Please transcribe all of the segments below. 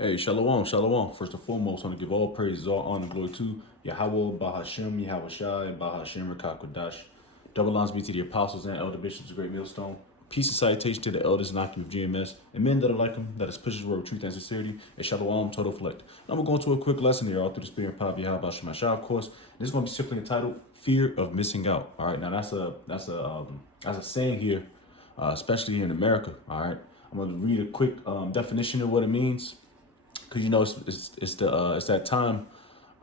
Hey, shalom, shalom. First and foremost, I want to give all praises, all honor, and glory to Yahweh, Bahashem, Yahweh Shai, and Bahashem, Rakakwadash. Double lines be to the apostles and elder bishops of Great Millstone. Peace and salutation to the elders and Akim of GMS, and men that are like them, that is pushes word of truth and sincerity, and shalom, total flight. Now we're going to a quick lesson here, all through the spirit of power of Yahweh Shai, of course. This is going to be simply entitled "Fear of Missing Out." All right, now that's a saying here, especially here in America. All right, I'm going to read a quick definition of what it means. Cause it's that time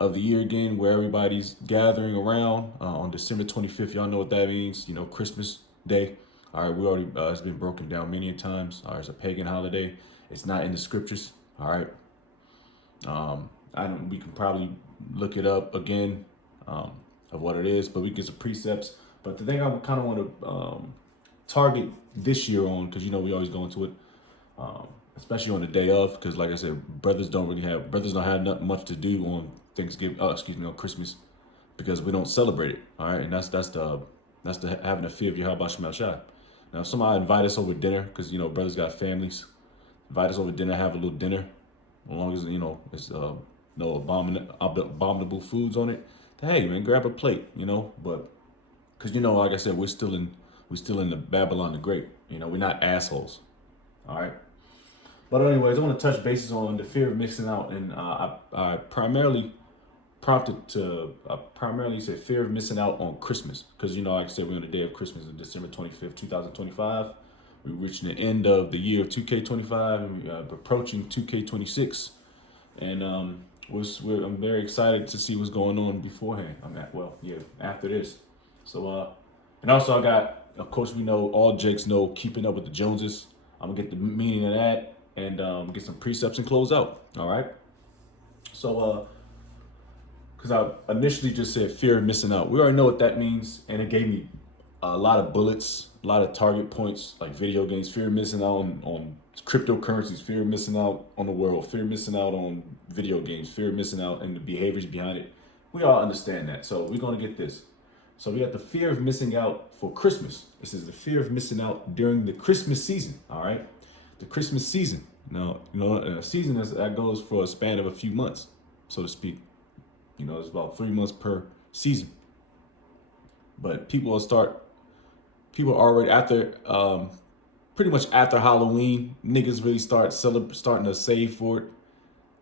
of the year again where everybody's gathering around on December 25th. Y'all know what that means. You know, Christmas Day. All right, we already it's been broken down many times. All right, it's a pagan holiday. It's not in the scriptures. All right, we can probably look it up again of what it is, but we get some precepts. But the thing I kind of want to target this year on, because we always go into it. Especially on the day of, because like I said, brothers don't have not much to do on Thanksgiving. On Christmas, because we don't celebrate it. All right, and that's the having a fear of Yahweh Shemel Shai. Now, if somebody invite us over dinner, because brothers got families, invite us over dinner, have a little dinner, as long as it's no abominable foods on it. Hey man, grab a plate, but because like I said, we're still in the Babylon the Great. We're not assholes. All right. But anyways, I want to touch bases on the fear of missing out, and I primarily say fear of missing out on Christmas, because like I said, we're on the day of Christmas, on December 25th, 2025. We're reaching the end of the year of 2K25, and we're approaching 2K26, and I'm very excited to see what's going on beforehand. After this. So and also of course, we know all Jakes know keeping up with the Joneses. I'm gonna get the meaning of that and get some precepts and close out. All right. So, because I initially just said fear of missing out. We already know what that means, and it gave me a lot of bullets, a lot of target points, like video games, fear of missing out on cryptocurrencies, fear of missing out on the world, fear of missing out on video games, fear of missing out and the behaviors behind it. We all understand that. So we're going to get this. So we got the fear of missing out for Christmas. This is the fear of missing out during the Christmas season. All right. The Christmas season. Now, a season that goes for a span of a few months, so to speak. It's about 3 months per season. But people already after, pretty much after Halloween, niggas really starting to save for it,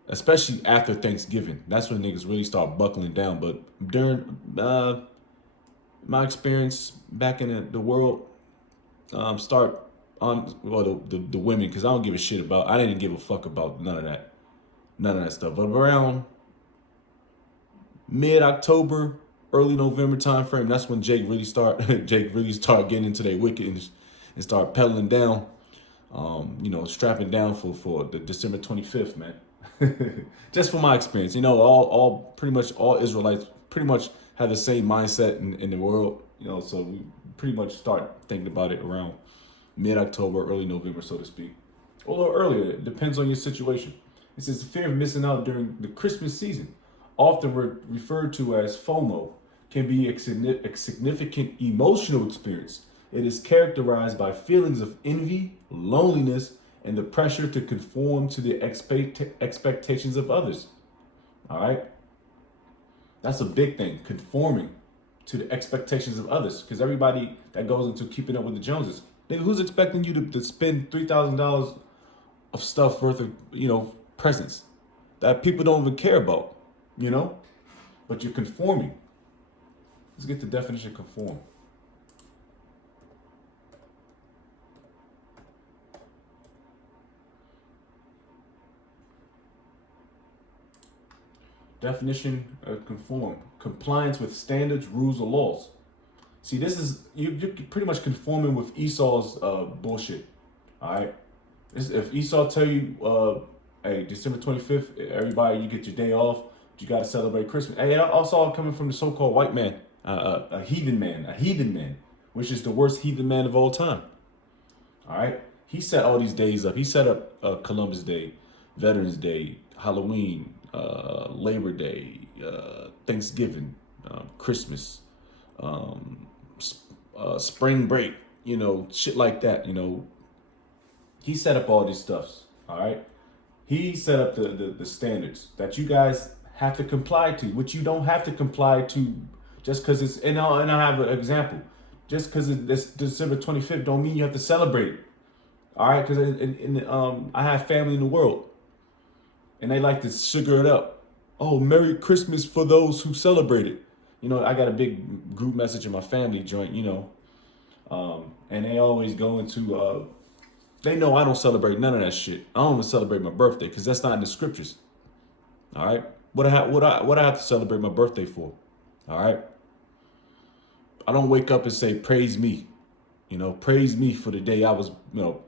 especially after Thanksgiving. That's when niggas really start buckling down. But during my experience back in the world, start on the women, because I didn't give a fuck about none of that stuff. But around mid-October, early November time frame, that's when Jake really start getting into their wicked and start pedaling down, strapping down for the December 25th, man. Just from my experience, all pretty much all Israelites pretty much have the same mindset in the world, so we pretty much start thinking about it around mid-October, early November, so to speak. Or a little earlier, it depends on your situation. It says the fear of missing out during the Christmas season, often referred to as FOMO, can be a significant emotional experience. It is characterized by feelings of envy, loneliness, and the pressure to conform to the expectations of others. All right? That's a big thing, conforming to the expectations of others, because everybody that goes into keeping up with the Joneses, nigga, who's expecting you to spend $3,000 of stuff worth of, presents that people don't even care about, but you're conforming. Let's get the definition of conform. Definition of conform: compliance with standards, rules, or laws. See, this is you're pretty much conforming with Esau's bullshit. All right. If Esau tell you, hey, December 25th, everybody, you get your day off, you got to celebrate Christmas. Hey, I also coming from the so-called white man, a heathen man, which is the worst heathen man of all time. All right. He set all these days up. He set up Columbus Day, Veterans Day, Halloween, Labor Day, Thanksgiving, Christmas, spring break, shit like that. He set up all these stuffs. All right. He set up the standards that you guys have to comply to, which you don't have to comply to just because it's, and I have an example. Just because it's December 25th don't mean you have to celebrate it. All right, because I have family in the world, and they like to sugar it up. Oh, Merry Christmas for those who celebrate it. You know, I got a big group message in my family joint, you know, and they always go into, they know I don't celebrate none of that shit. I don't even celebrate my birthday because that's not in the scriptures. All right, what I have to celebrate my birthday for? All right, I don't wake up and say praise me, you know, praise me for the day I was, you know,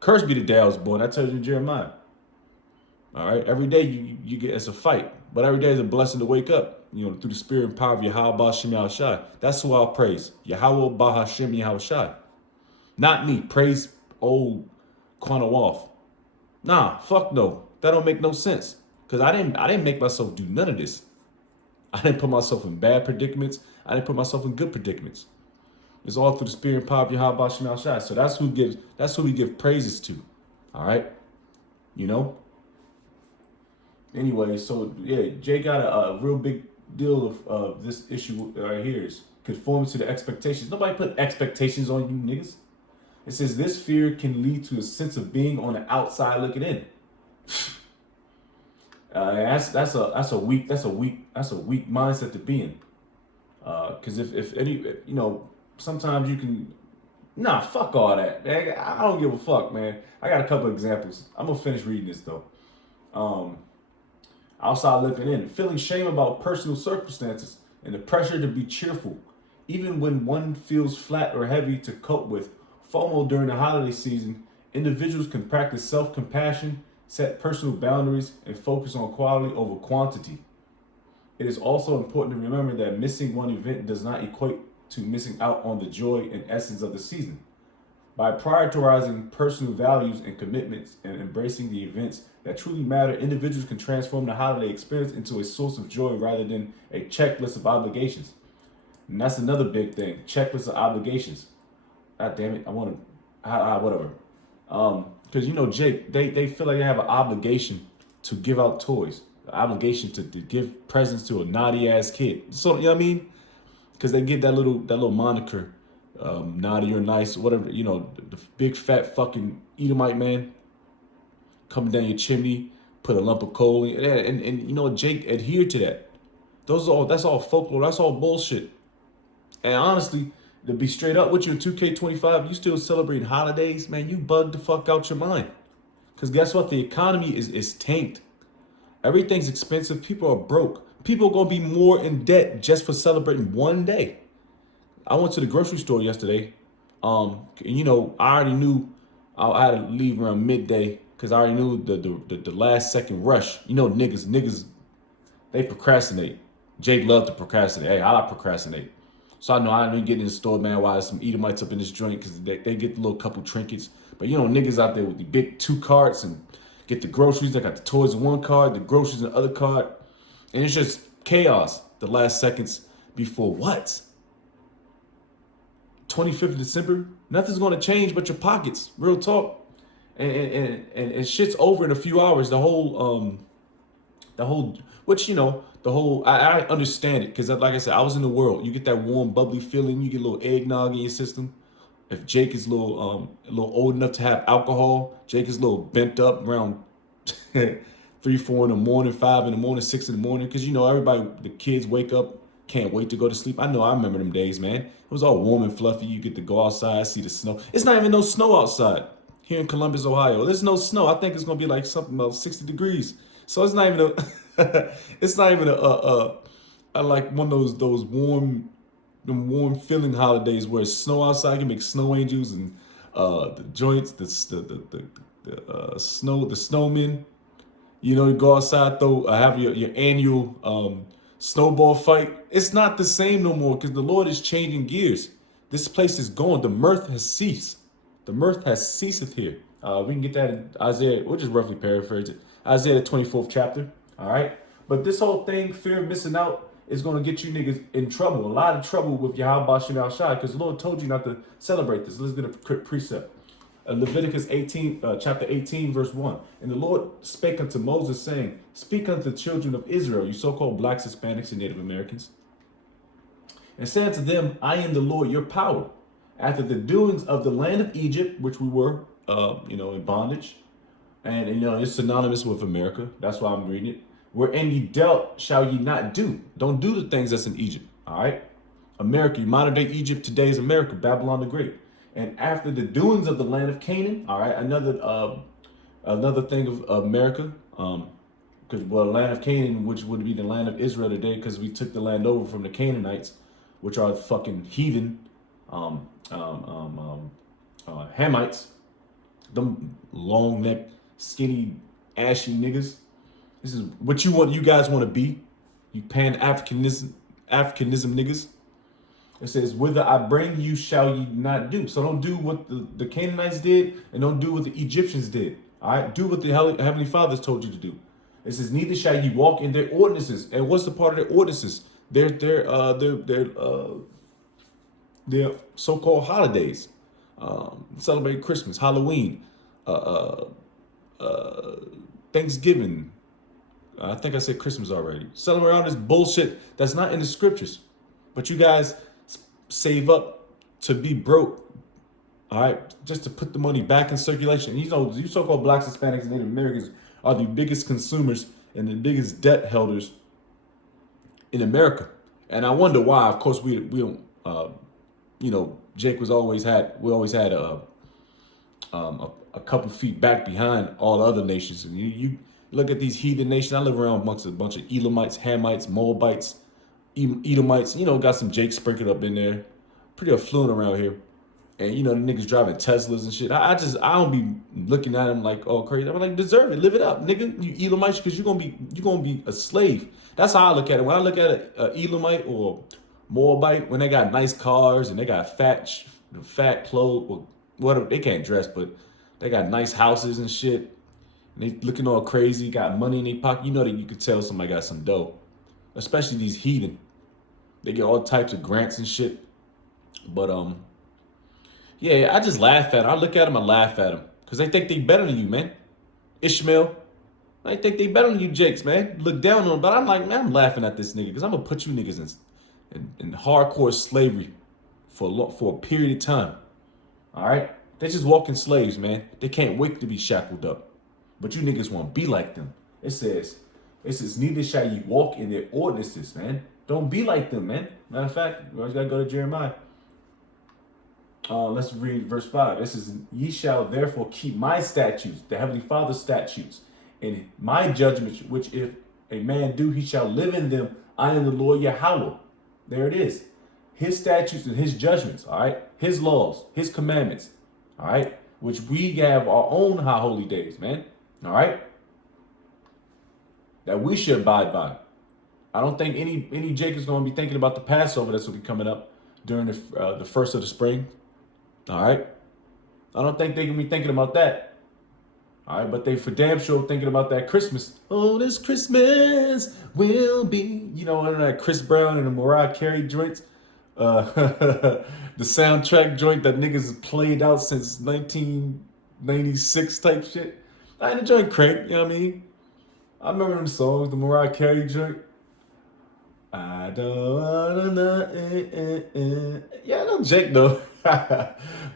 curse be the day I was born. I tell you in Jeremiah. All right, every day you get, it's a fight, but every day is a blessing to wake up. You know, through the spirit and power of Yahweh Ba'Shem Yahushai. That's who I'll praise. Yahweh Ba'Hashem Yahushai. Not me. Praise old Quanawaf. Nah, fuck no. That don't make no sense. Cause I didn't make myself do none of this. I didn't put myself in bad predicaments. I didn't put myself in good predicaments. It's all through the spirit and power of Yahweh Ba'Shem Yahushai. So that's who we give praises to. All right. You know? Anyway, so yeah, Jay got a real big deal of this issue right here is conforming to the expectations. Nobody put expectations on you niggas. It says this fear can lead to a sense of being on the outside looking in. That's a weak mindset to be in. Because if you know, sometimes you can. Nah, fuck all that, man. I don't give a fuck, man. I got a couple examples. I'm gonna finish reading this though. Outside looking in, feeling shame about personal circumstances and the pressure to be cheerful, even when one feels flat or heavy to cope with. FOMO during the holiday season, individuals can practice self-compassion, set personal boundaries, and focus on quality over quantity. It is also important to remember that missing one event does not equate to missing out on the joy and essence of the season. By prioritizing personal values and commitments and embracing the events that truly matter, individuals can transform the holiday experience into a source of joy rather than a checklist of obligations. And that's another big thing, checklist of obligations. God damn it, I want to, whatever. Because, you know, Jake, they feel like they have an obligation to give out toys, an obligation to give presents to a naughty ass kid. So, you know what I mean? Because they give that little moniker, naughty or nice, whatever, you know, the big fat fucking Edomite man coming down your chimney, put a lump of coal in, and you know, Jake adhered to that. That's all folklore, that's all bullshit. And honestly, to be straight up with you in 2K25, you still celebrating holidays, man, you bugged the fuck out your mind. Because guess what? The economy is tanked. Everything's expensive. People are broke. People are going to be more in debt just for celebrating one day. I went to the grocery store yesterday. You know, I already knew I had to leave around midday because I already knew the last second rush. You know, niggas, they procrastinate. Jake loved to procrastinate. Hey, I procrastinate. So I know I didn't get in the store, man, while there's some Edomites up in this joint because they get the little couple trinkets. But, you know, niggas out there with the big 2 carts and get the groceries. They got the toys in one cart, the groceries in the other cart. And it's just chaos the last seconds before what? 25th of December? Nothing's going to change but your pockets. Real talk. And shit's over in a few hours. Which, you know, I understand it because, like I said, I was in the world. You get that warm, bubbly feeling. You get a little eggnog in your system. If Jake is a little old enough to have alcohol, Jake is a little bent up around 3, 4 in the morning, 5 in the morning, 6 in the morning. Because, you know, everybody, the kids wake up, can't wait to go to sleep. I know, I remember them days, man. It was all warm and fluffy. You get to go outside, see the snow. It's not even no snow outside here in Columbus, Ohio. There's no snow. I think it's going to be like something about 60 degrees. So it's not even like one of those warm feeling holidays where it's snow outside. You can make snow angels and the joints, the snowmen. You know, you go outside, have your annual snowball fight. It's not the same no more because the Lord is changing gears. This place is going. The mirth has ceased. The mirth has ceased here. We can get that in Isaiah. We'll just roughly paraphrase it. Isaiah the 24th chapter. All right. But this whole thing, fear of missing out, is going to get you niggas in trouble. A lot of trouble with Yahweh Ba'Shem Yahushai because the Lord told you not to celebrate this. Let's get a precept. Leviticus 18, chapter 18, verse 1. And the Lord spake unto Moses, saying, speak unto the children of Israel, you so-called blacks, Hispanics, and Native Americans, and say unto them, I am the Lord your power. After the doings of the land of Egypt, which we were, in bondage, and it's synonymous with America. That's why I'm reading it. Wherein ye dealt, shall ye not do. Don't do the things that's in Egypt. All right, America, modern day Egypt today is America, Babylon the Great. And after the doings of the land of Canaan, all right, another thing of America, because land of Canaan, which would be the land of Israel today, because we took the land over from the Canaanites, which are fucking heathen, Hamites, them long neck, skinny, ashy niggas. This is what you guys want to be, you Pan-Africanism niggas. It says, whither I bring you shall ye not do. So don't do what the Canaanites did, and don't do what the Egyptians did. All right, do what the Heavenly Father's told you to do. It says, neither shall ye walk in their ordinances. And what's the part of their ordinances? Their so-called holidays. Celebrate Christmas, Halloween, Thanksgiving. I think I said Christmas already. Celebrate all this bullshit that's not in the scriptures. But you guys save up to be broke, all right, just to put the money back in circulation. You so-called blacks, Hispanics, and Native Americans are the biggest consumers and the biggest debt holders in America. And I wonder why. Of course, we don't. Jake always had a couple feet back behind all the other nations. And you look at these heathen nations. I live around amongst a bunch of Elamites, Hamites, Moabites, Edomites, got some Jake sprinkled up in there. Pretty affluent around here. And, the niggas driving Teslas and shit. I don't be looking at them like, oh, crazy. I'm like, deserve it. Live it up, nigga. You Edomites, because you're gonna be a slave. That's how I look at it. When I look at a Elamite or Moabite, when they got nice cars and they got fat clothes, well, whatever, they can't dress, but they got nice houses and shit. And they looking all crazy, got money in their pocket. That you could tell somebody got some dough. Especially these heathen. They get all types of grants and shit. But, yeah, I just laugh at them. I look at them, I laugh at them. Because they think they better than you, man. Ishmael, I think they better than you Jakes, man. Look down on them. But I'm like, man, I'm laughing at this nigga. Because I'm going to put you niggas in hardcore slavery for a period of time. All right? They're just walking slaves, man. They can't wait to be shackled up. But you niggas want to be like them. It says, neither shall you walk in their ordinances, man. Don't be like them, man. Matter of fact, we always got to go to Jeremiah. Let's read verse 5. It says, ye shall therefore keep my statutes, the Heavenly Father's statutes, and my judgments, which if a man do, he shall live in them. I am the Lord Yahweh. There it is. His statutes and his judgments, all right? His laws, his commandments, all right? Which we have our own high holy days, man. All right? That we should abide by. I don't think any Jake is going to be thinking about the Passover that's going to be coming up during the first of the spring. All right? I don't think they're going to be thinking about that. All right? But they for damn sure thinking about that Christmas. Oh, this Christmas will be, under that Chris Brown and the Mariah Carey joints. The soundtrack joint that niggas played out since 1996 type shit. I ain't the joint crank, you know what I mean? I remember them songs, the Mariah Carey joint. I don't wanna know. Yeah, no Jake though.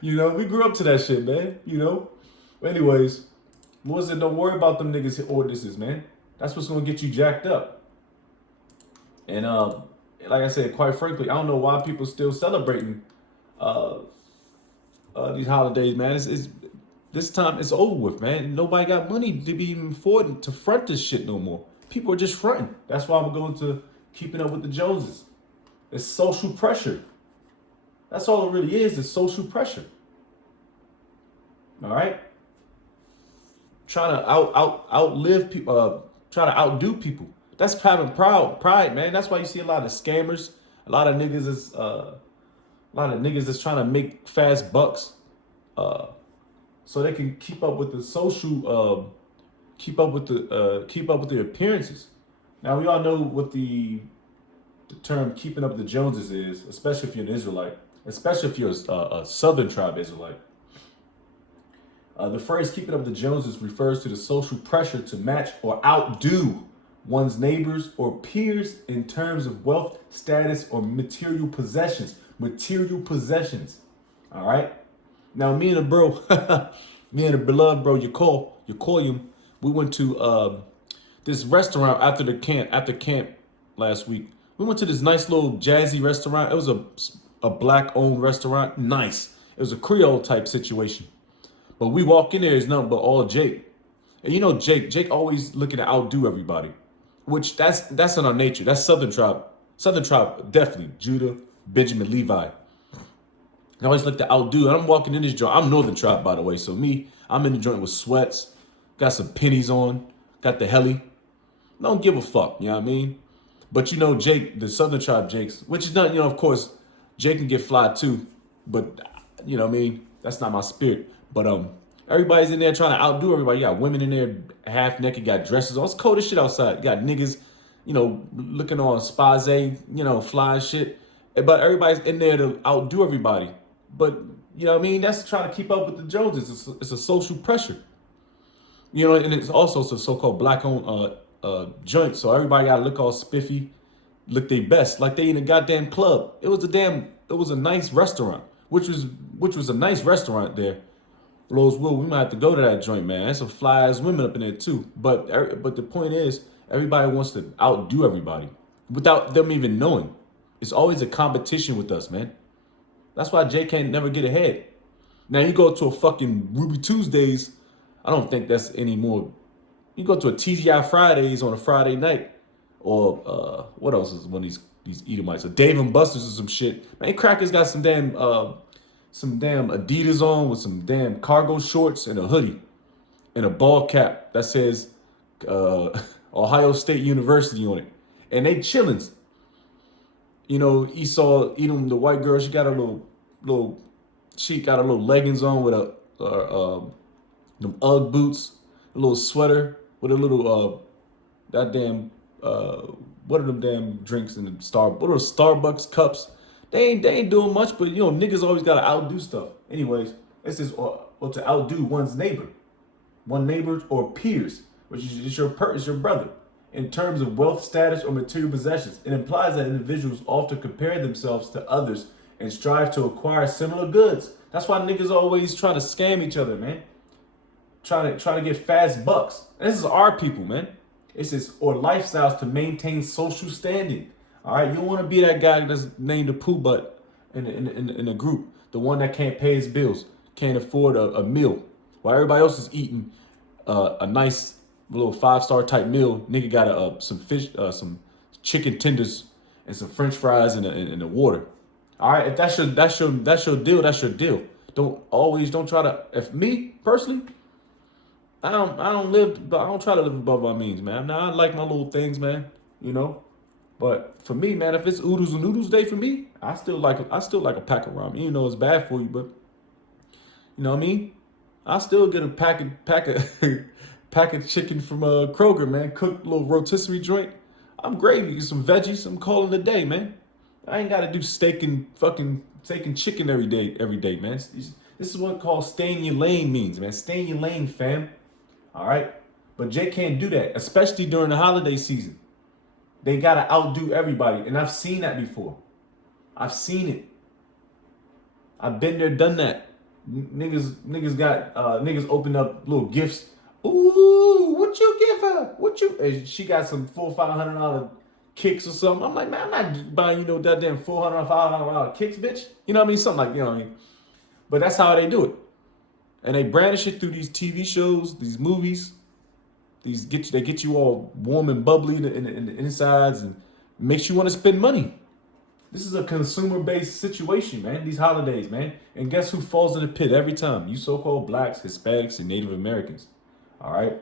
We grew up to that shit, man. Anyways, Lord said, don't worry about them niggas' ordinances, man. That's what's gonna get you jacked up. And like I said, quite frankly, I don't know why people still celebrating these holidays, man. It's this time it's over with, man. Nobody got money to be even affording to front this shit no more. People are just fronting. That's why I'm going to Keeping Up with the Joneses. It's social pressure. That's all it really is. It's social pressure. All right. Trying to outlive people. Trying to outdo people. That's having pride, man. That's why you see a lot of scammers. A lot of niggas is trying to make fast bucks. So they can keep up with the social, keep up with their appearances. Now we all know what the term "keeping up with the Joneses" is, especially if you're an Israelite, especially if you're a Southern tribe Israelite. The phrase keeping up the Joneses refers to the social pressure to match or outdo one's neighbors or peers in terms of wealth, status, or material possessions. Material possessions. All right? Now, me and a bro, me and a beloved bro, Yakoyim, we went to this restaurant after camp last week. We went to this nice little jazzy restaurant. It was a black-owned restaurant. Nice. It was a Creole type situation. But we walk in there, it's nothing but all Jake. And you know Jake always looking to outdo everybody. Which that's in our nature. That's Southern tribe. Southern tribe, definitely. Judah, Benjamin, Levi. I always look to outdo. And I'm walking in this joint. I'm Northern tribe, by the way. So me, I'm in the joint with sweats, got some pennies on, got the heli. Don't give a fuck, you know what I mean? But you know, Jake, the Southern tribe Jakes, which is not, you know, of course, Jake can get fly too. But you know what I mean? That's not my spirit. But everybody's in there trying to outdo everybody. You got women in there half naked, got dresses on. It's cold as shit outside. You got niggas, you know, looking on spase, you know, fly shit. But everybody's in there to outdo everybody. But you know what I mean? That's trying to keep up with the Joneses. It's a social pressure. You know, and it's also a so-called black-owned joint. So everybody got to look all spiffy, look their best, like they in a goddamn club. It was a nice restaurant, which was a nice restaurant there. Roseville, we might have to go to that joint, man. There's some fly ass women up in there too. But the point is, everybody wants to outdo everybody without them even knowing. It's always a competition with us, man. That's why Jay can't never get ahead. Now you go to a fucking Ruby Tuesdays, I don't think that's anymore. You go to a TGI Fridays on a Friday night, or what else is one of these Edomites? A Dave and Buster's or some shit. Man, Crackers got some damn Adidas on with some damn cargo shorts and a hoodie and a ball cap that says Ohio State University on it, and they chillin'. You know, Esau, Edom, the white girl, she got a little leggings on with them Ugg boots, a little sweater with a little goddamn what are them damn drinks in the what are Starbucks cups? They ain't doing much, but you know, niggas always gotta outdo stuff. Anyways, this is or to outdo one's neighbor or peers, which is your brother. In terms of wealth, status, or material possessions, it implies that individuals often compare themselves to others and strive to acquire similar goods. That's why niggas always try to scam each other, man. Trying to get fast bucks. And this is our people, man. It's just or lifestyles to maintain social standing. All right, you don't want to be that guy that's named a poo butt in a group, the one that can't pay his bills, can't afford a meal, while everybody else is eating a nice little 5-star type meal. Nigga got some fish, some chicken tenders, and some French fries in the water. All right, if that's your deal, that's your deal. Don't try to. If me personally, I don't try to live above my means, man. Now I like my little things, man. You know. But for me, man, if it's oodles and noodles day for me, I still like a pack of ramen. You know it's bad for you, but you know what I mean? I still get a pack of chicken from Kroger, man. Cooked little rotisserie joint. I'm gravy, get some veggies. I'm calling it a day, man. I ain't gotta do steak and chicken every day, man. This is what called stay in your lane means, man. Stay in your lane, fam. All right? But Jay can't do that, especially during the holiday season. They gotta outdo everybody, and I've seen that before. I've seen it. I've been there, done that. Niggas open up little gifts. Ooh, what you give her? And she got some $400-500 kicks or something. I'm like, man, I'm not buying you no goddamn $400-500 kicks, bitch. You know what I mean? Something like, you know what I mean? But that's how they do it, and they brandish it through these TV shows, these movies. They get you all warm and bubbly in the insides and makes you want to spend money. This is a consumer-based situation, man. These holidays, man. And guess who falls in the pit every time? You so-called blacks, Hispanics, and Native Americans. All right?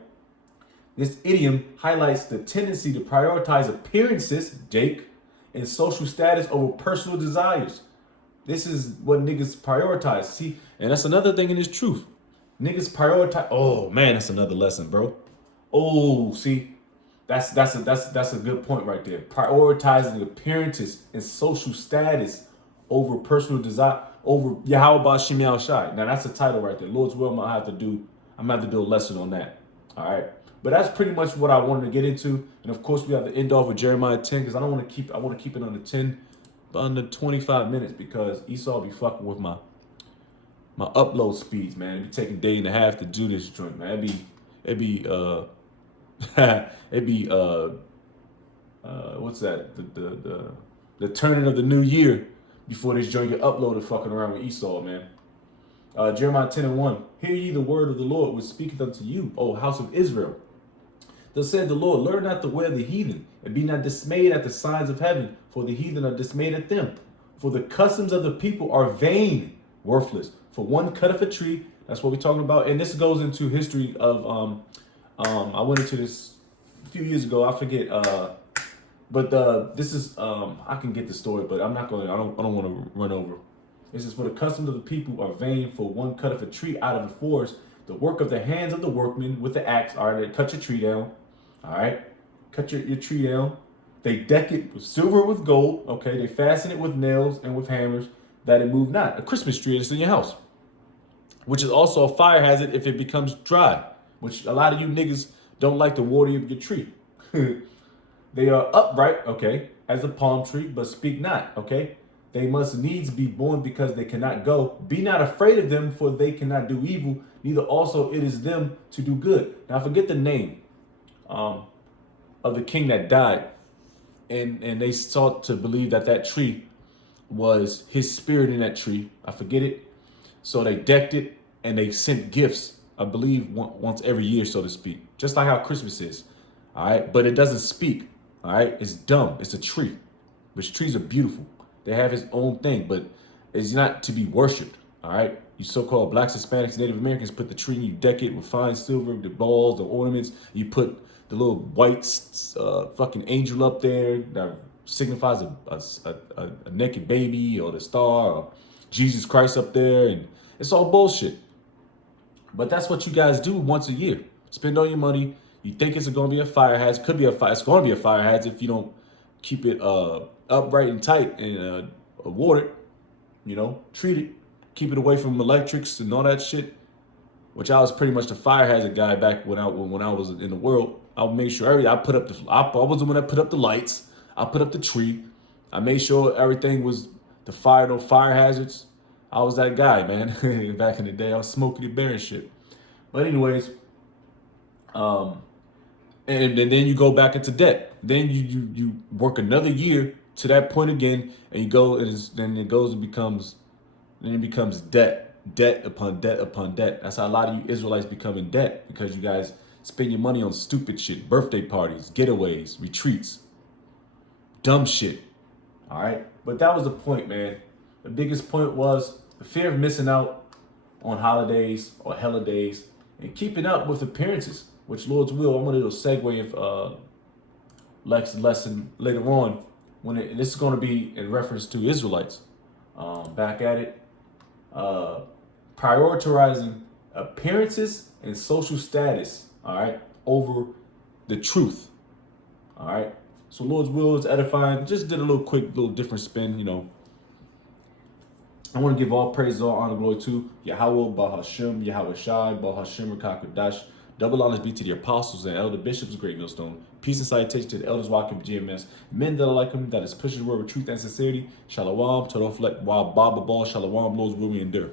This idiom highlights the tendency to prioritize appearances, Jake, and social status over personal desires. This is what niggas prioritize. See, and that's another thing in this truth. Niggas prioritize. Oh, man, that's another lesson, bro. Oh, see, that's a good point right there. Prioritizing appearances and social status over personal desire. over Yahweh Bashim Yahweh Shai. Now that's the title right there. Lord's will, I'm gonna have to do a lesson on that. All right. But that's pretty much what I wanted to get into. And of course we have to end off with Jeremiah 10 because I want to keep it under 10, under 25 minutes because Esau be fucking with my upload speeds, man. It'd be taking a day and a half to do this joint, man. It'd be what's that? The turning of the new year before this joint get uploaded fucking around with Esau, man. Jeremiah 10:1. Hear ye the word of the Lord which speaketh unto you, O house of Israel. Thus said the Lord, learn not the way of the heathen, and be not dismayed at the signs of heaven, for the heathen are dismayed at them. For the customs of the people are vain, worthless. For one cutteth a tree, that's what we're talking about. And this goes into history of I went into this a few years ago, I forget, but this is I can get the story, but I'm not going to, I don't want to run over. This is for the customs of the people are vain, for one cutteth a tree out of the forest, the work of the hands of the workmen with the axe. All right, they cut your tree down. All right, cut your tree down. They deck it with silver, with gold. Okay, they fasten it with nails and with hammers, that it move not. A Christmas tree is in your house, which is also a fire hazard if it becomes dry, which a lot of you niggas don't like to water your tree. They are upright, okay, as a palm tree, but speak not, okay. They must needs be born because they cannot go. Be not afraid of them, for they cannot do evil, neither also it is them to do good. Now forget the name of the king that died, and they sought to believe that tree was his spirit in that tree. I forget it. So they decked it and they sent gifts, I believe once every year, so to speak, just like how Christmas is. All right, but it doesn't speak. All right, it's dumb. It's a tree, which trees are beautiful. They have its own thing, but it's not to be worshipped. All right, you so-called blacks, Hispanics, Native Americans put the tree and you deck it with fine silver, the balls, the ornaments. You put the little white fucking angel up there that signifies a naked baby, or the star, or Jesus Christ up there, and it's all bullshit. But that's what you guys do once a year. Spend all your money. You think it's going to be a fire hazard. Could be a fire. It's going to be a fire hazard if you don't keep it upright and tight and water it. You know, treat it. Keep it away from electrics and all that shit. Which I was pretty much the fire hazard guy back when I was in the world. I would make sure I was the one that put up the lights. I put up the tree. I made sure everything was the fire hazards. I was that guy, man. Back in the day, I was smoking the bear and shit. But anyways, and then you go back into debt. Then you work another year to that point again, and you go, then it goes and becomes debt upon debt upon debt. That's how a lot of you Israelites become in debt, because you guys spend your money on stupid shit, birthday parties, getaways, retreats, dumb shit. All right, but that was the point, man. The biggest point was the fear of missing out on holidays or holidays and keeping up with appearances, which Lord's will, I'm going to do a segue of lesson later on, this is going to be in reference to Israelites. Back at it. Prioritizing appearances and social status, all right, over the truth. All right. So Lord's will is edifying. Just did a little different spin, you know. I want to give all praise, all honor, glory to Yahweh, Bahashim, Yahweh Shai, Bahashim, Rakakadash. Double honors be to the apostles and elder bishops of Great Millstone. Peace and salutation to the elders walking GMS. Men that are like him, that is pushing the word with truth and sincerity. Shalom, Todoflek, Wild Baba Ball, Shalom, Lord's will we endure.